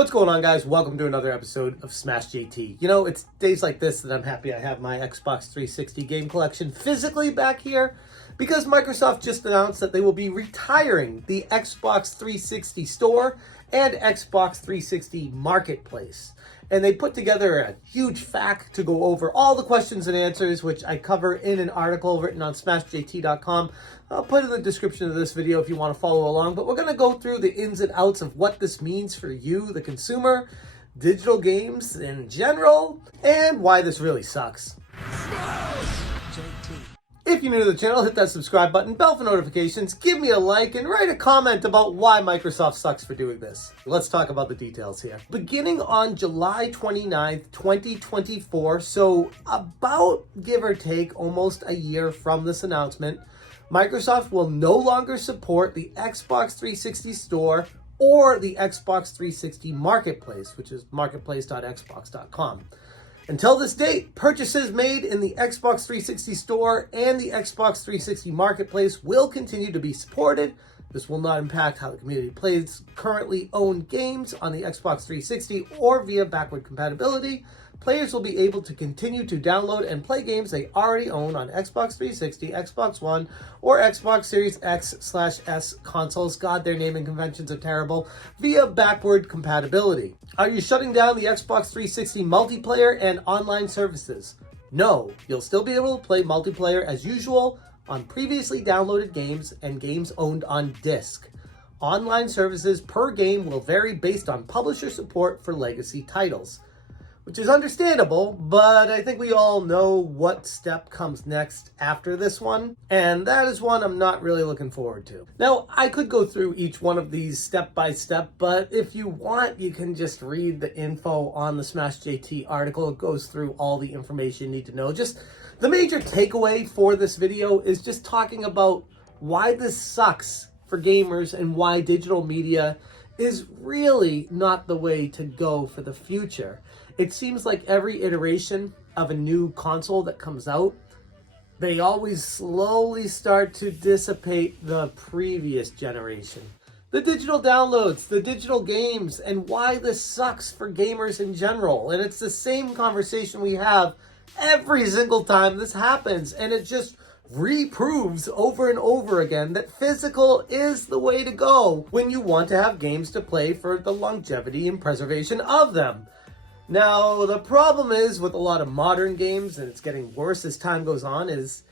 What's going on, guys? Welcome to another episode of Smash JT. You know, it's days like this that I'm happy I have my Xbox 360 game collection physically back here because Microsoft just announced that they will be retiring the Xbox 360 store and Xbox 360 marketplace. And they put together a huge FAQ to go over all the questions and answers, which I cover in an article written on smashjt.com. I'll put in the description of this video if you want to follow along, but we're going to go through the ins and outs of what this means for you, the consumer, digital games in general, and why this really sucks. If you're new to the channel, hit that subscribe button, bell for notifications, give me a like, and write a comment about why Microsoft sucks for doing this. Let's talk about the details here. Beginning on July 29th, 2024, so about, give or take, almost a year from this announcement, Microsoft will no longer support the Xbox 360 store or the Xbox 360 marketplace, which is marketplace.xbox.com. Until this date, purchases made in the Xbox 360 store and the Xbox 360 marketplace will continue to be supported. This will not impact how the community plays currently owned games on the Xbox 360 or via backward compatibility. Players will be able to continue to download and play games they already own on Xbox 360, Xbox One, or Xbox Series X/S consoles. God, their naming conventions are terrible. Via backward compatibility. Are you shutting down the Xbox 360 multiplayer and online services? No, you'll still be able to play multiplayer as usual on previously downloaded games and games owned on disc. Online services per game will vary based on publisher support for legacy titles, which is understandable, but I think we all know what step comes next after this one, and that is one I'm not really looking forward to. Now, I could go through each one of these step by step, but if you want, you can just read the info on the Smash JT article. It goes through all the information you need to know. Just the major takeaway for this video is just talking about why this sucks for gamers and why digital media is really not the way to go for the future. It seems like every iteration of a new console that comes out, they always slowly start to dissipate the previous generation. The digital downloads, the digital games, and why this sucks for gamers in general. And it's the same conversation we have every single time this happens. And it just reproves over and over again that physical is the way to go when you want to have games to play for the longevity and preservation of them. Now, the problem is with a lot of modern games, and it's getting worse as time goes on, is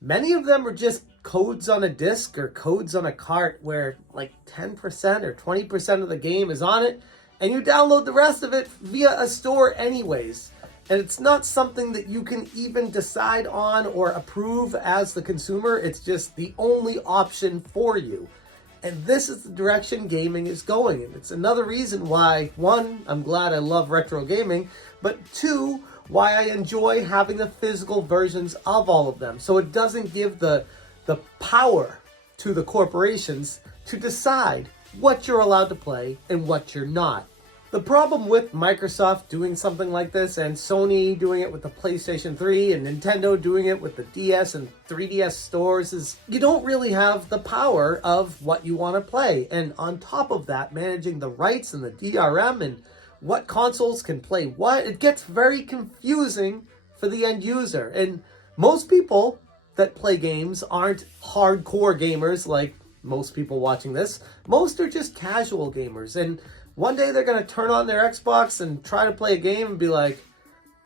many of them are just codes on a disc or codes on a cart where like 10% or 20% of the game is on it, and you download the rest of it via a store anyways. And it's not something that you can even decide on or approve as the consumer. It's just the only option for you. And this is the direction gaming is going. And it's another reason why, one, I'm glad I love retro gaming, but two, why I enjoy having the physical versions of all of them. So it doesn't give the power to the corporations to decide what you're allowed to play and what you're not. The problem with Microsoft doing something like this, and Sony doing it with the PlayStation 3 and Nintendo doing it with the DS and 3DS stores, is you don't really have the power of what you want to play. And on top of that, managing the rights and the DRM and what consoles can play what, it gets very confusing for the end user. And most people that play games aren't hardcore gamers like most people watching this. Most are just casual gamers, and one day they're going to turn on their Xbox and try to play a game and be like,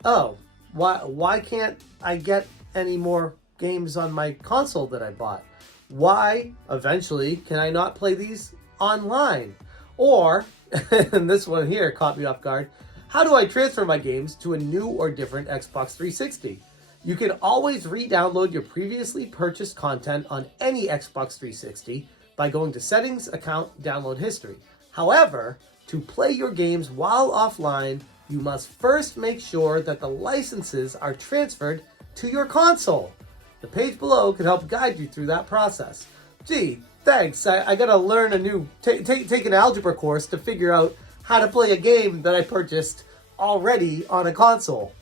oh, why can't I get any more games on my console that I bought? Why, eventually, can I not play these online? Or, and this one here caught me off guard, how do I transfer my games to a new or different Xbox 360? You can always re-download your previously purchased content on any Xbox 360 by going to Settings, Account, Download History. However, to play your games while offline, you must first make sure that the licenses are transferred to your console. The page below can help guide you through that process. Gee, thanks. I gotta learn a new, take an algebra course to figure out how to play a game that I purchased already on a console.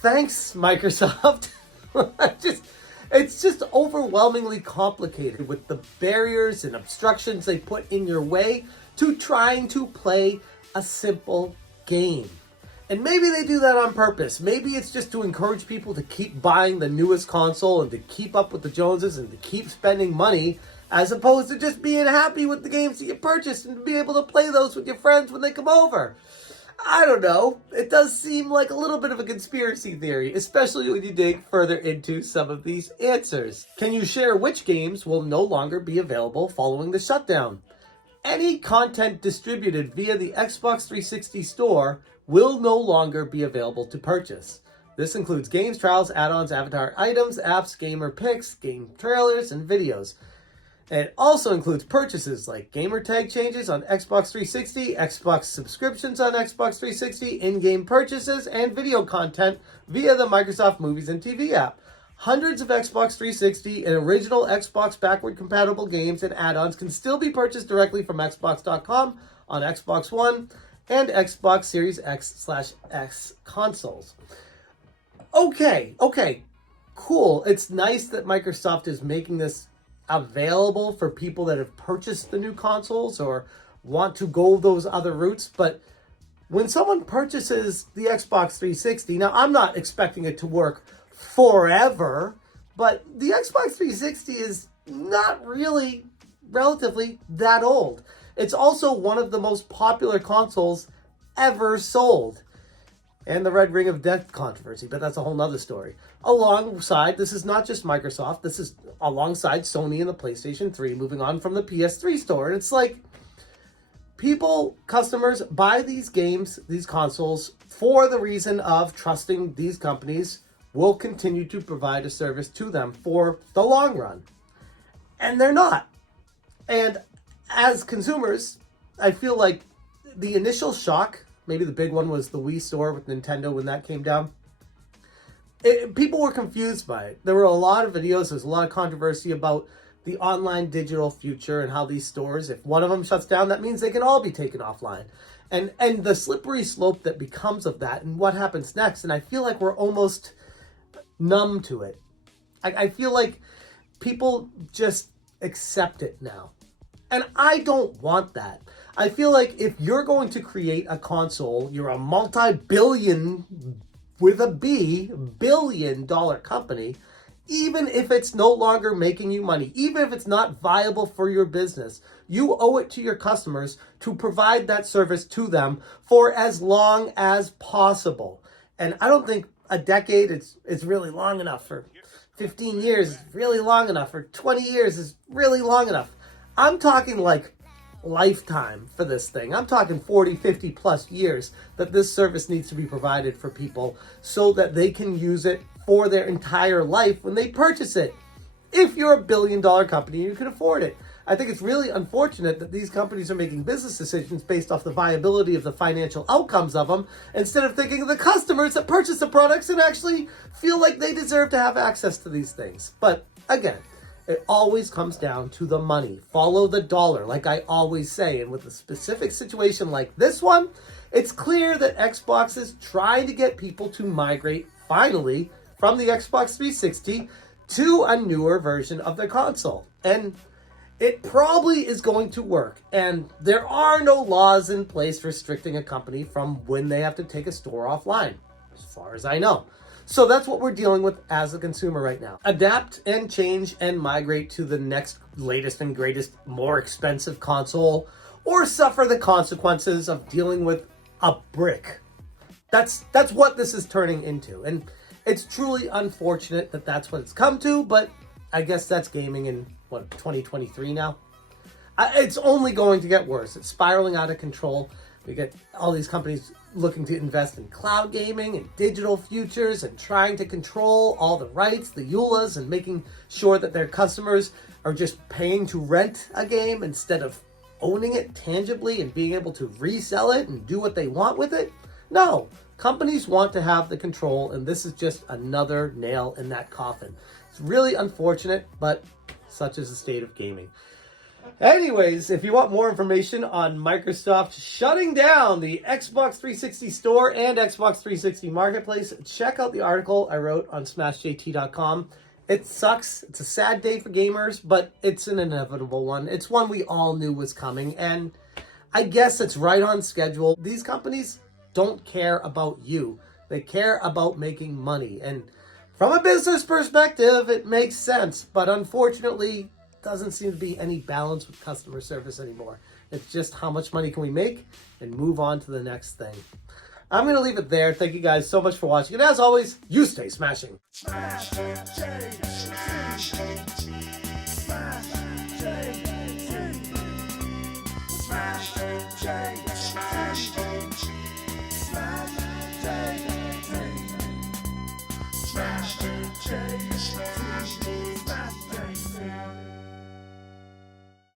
Thanks, Microsoft. It's just overwhelmingly complicated with the barriers and obstructions they put in your way to trying to play a simple game. And maybe they do that on purpose. Maybe it's just to encourage people to keep buying the newest console and to keep up with the Joneses and to keep spending money, as opposed to just being happy with the games that you purchased and to be able to play those with your friends when they come over. I don't know. It does seem like a little bit of a conspiracy theory, especially when you dig further into some of these answers. Can you share which games will no longer be available following the shutdown? Any content distributed via the Xbox 360 store will no longer be available to purchase. This includes games, trials, add-ons, avatar items, apps, gamer picks, game trailers, and videos. And it also includes purchases like gamer tag changes on Xbox 360, Xbox subscriptions on Xbox 360, in-game purchases, and video content via the Microsoft Movies and TV app. Hundreds of Xbox 360 and original Xbox backward compatible games and add-ons can still be purchased directly from Xbox.com on Xbox One and Xbox Series X/S consoles. Okay, cool. It's nice that Microsoft is making this available for people that have purchased the new consoles or want to go those other routes. But when someone purchases the Xbox 360, now I'm not expecting it to work forever, but the Xbox 360 is not really relatively that old. It's also one of the most popular consoles ever sold. And the Red Ring of Death controversy, but that's a whole nother story. Alongside, this is not just Microsoft, this is alongside Sony and the PlayStation 3, moving on from the PS3 store. And it's like, customers buy these games, these consoles, for the reason of trusting these companies will continue to provide a service to them for the long run. And they're not. And as consumers, I feel like the initial shock, maybe the big one was the Wii store with Nintendo when that came down. People were confused by it. There were a lot of videos, there's a lot of controversy about the online digital future and how these stores, if one of them shuts down, that means they can all be taken offline. And the slippery slope that becomes of that and what happens next. And I feel like we're almost numb to it. I feel like people just accept it now. And I don't want that. I feel like if you're going to create a console, you're a multi-billion, with a B, billion-dollar company, even if it's no longer making you money, even if it's not viable for your business, you owe it to your customers to provide that service to them for as long as possible. And I don't think a decade is really long enough. For 15 years is really long enough. For 20 years is really long enough. I'm talking like lifetime for this thing. I'm talking 40, 50 plus years that this service needs to be provided for people so that they can use it for their entire life when they purchase it. If you're a billion-dollar company, you can afford it. I think it's really unfortunate that these companies are making business decisions based off the viability of the financial outcomes of them, instead of thinking of the customers that purchase the products and actually feel like they deserve to have access to these things. But again, it always comes down to the money. Follow the dollar, like I always say. And with a specific situation like this one, it's clear that Xbox is trying to get people to migrate, finally, from the Xbox 360 to a newer version of their console. And it probably is going to work. And there are no laws in place restricting a company from when they have to take a store offline, as far as I know. So that's what we're dealing with as a consumer right now. Adapt and change and migrate to the next latest and greatest, more expensive console, or suffer the consequences of dealing with a brick. That's what this is turning into. And it's truly unfortunate that that's what it's come to, but I guess that's gaming in, 2023 now? It's only going to get worse. It's spiraling out of control. We get all these companies looking to invest in cloud gaming and digital futures and trying to control all the rights, the EULAs, and making sure that their customers are just paying to rent a game instead of owning it tangibly and being able to resell it and do what they want with it. No, companies want to have the control, and this is just another nail in that coffin. It's really unfortunate, but such is the state of gaming. Anyways, if you want more information on Microsoft shutting down the Xbox 360 store and Xbox 360 marketplace, check out the article I wrote on SmashJT.com. It sucks. It's a sad day for gamers, but it's an inevitable one. It's one we all knew was coming, and I guess it's right on schedule. These companies don't care about you. They care about making money. And from a business perspective, it makes sense. But unfortunately, doesn't seem to be any balance with customer service anymore. It's just how much money can we make and move on to the next thing. I'm going to leave it there. Thank you guys so much for watching. And as always, you stay smashing. Smash JC. Smash JC. Smash JC. Smash JC. Smash JC.